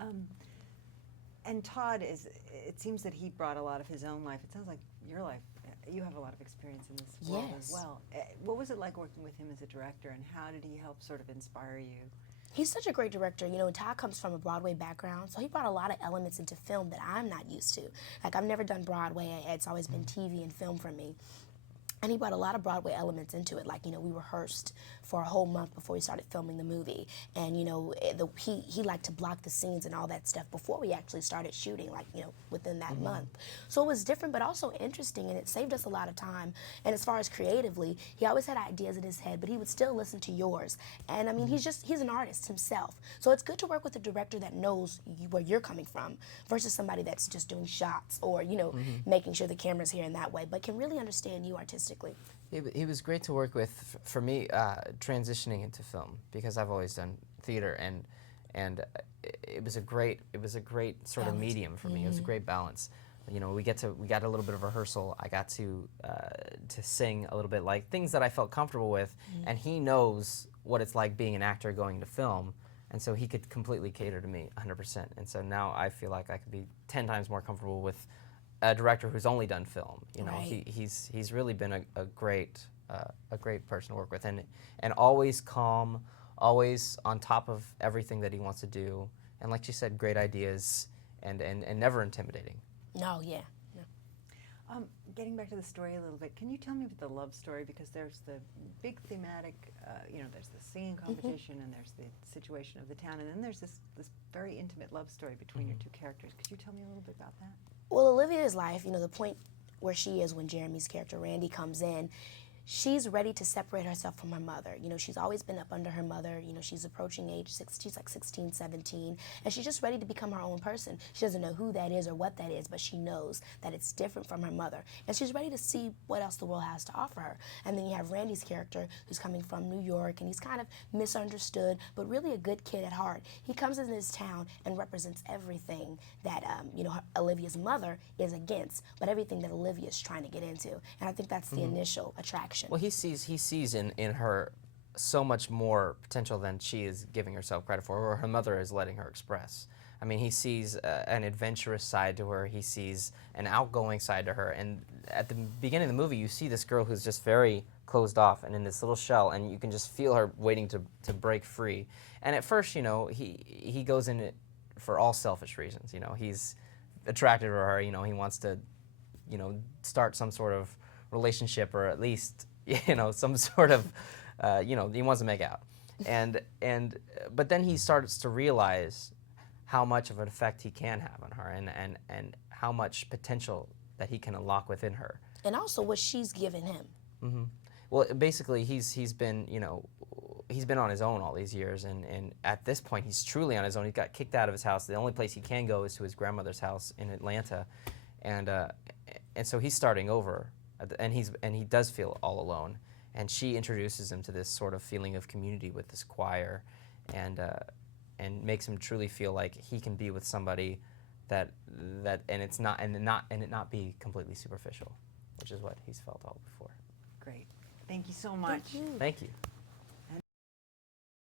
Um, and Todd it seems that he brought a lot of his own life. It sounds like your life, you have a lot of experience in this world as well. What was it like working with him as a director, and how did he help sort of inspire you? He's such a great director. You know, Todd comes from a Broadway background, so he brought a lot of elements into film that I'm not used to. Like, I've never done Broadway. It's always been TV and film for me. And he brought a lot of Broadway elements into it. Like, you know, we rehearsed for a whole month before we started filming the movie. And, you know, he liked to block the scenes and all that stuff before we actually started shooting, like, you know, within that month. So it was different, but also interesting, and it saved us a lot of time. And as far as creatively, he always had ideas in his head, but he would still listen to yours. And, I mean, he's an artist himself. So it's good to work with a director that knows where you're coming from versus somebody that's just doing shots or, you know, making sure the camera's here in that way, but can really understand you artistically. He was great to work with for me, transitioning into film, because I've always done theater, and it was a great sort of medium for me. It was a great balance. You know, we got a little bit of rehearsal. I got to sing a little bit, like things that I felt comfortable with, and he knows what it's like being an actor going to film, and so he could completely cater to me 100%. And so now I feel like I could be 10 times more comfortable with a director who's only done film. You know, he's really been a great person to work with, and always calm, always on top of everything that he wants to do, and like you said, great ideas, and never intimidating. No, yeah. Getting back to the story a little bit, can you tell me about the love story? Because there's the big thematic, you know, there's the singing competition, and there's the situation of the town, and then there's this very intimate love story between your two characters. Could you tell me a little bit about that? Well, Olivia's life, you know, the point where she is when Jeremy's character, Randy, comes in, she's ready to separate herself from her mother. You know, she's always been up under her mother. You know, she's approaching age 6, she's like 16, 17, and she's just ready to become her own person. She doesn't know who that is or what that is, but she knows that it's different from her mother, and she's ready to see what else the world has to offer her. And then you have Randy's character, who's coming from New York, and he's kind of misunderstood, but really a good kid at heart. He comes into this town and represents everything that, you know, Olivia's mother is against, but everything that Olivia is trying to get into. And I think that's the initial attraction. Well, he sees in her so much more potential than she is giving herself credit for, or her mother is letting her express. I mean, he sees an adventurous side to her. He sees an outgoing side to her. And at the beginning of the movie, you see this girl who's just very closed off and in this little shell, and you can just feel her waiting to break free. And at first, you know, he goes in it for all selfish reasons. You know, he's attracted to her. You know, he wants to, you know, start some sort of relationship, or at least, you know, some sort of, you know, he wants to make out. But then he starts to realize how much of an effect he can have on her, and how much potential that he can unlock within her. And also what she's given him. Well, basically, he's been, you know, he's been on his own all these years, and at this point, he's truly on his own. He got kicked out of his house. The only place he can go is to his grandmother's house in Atlanta, and so he's starting over. And he does feel all alone, and she introduces him to this sort of feeling of community with this choir, and makes him truly feel like he can be with somebody that and it not be completely superficial, which is what he's felt all before. Great, thank you so much. Thank you. Thank you.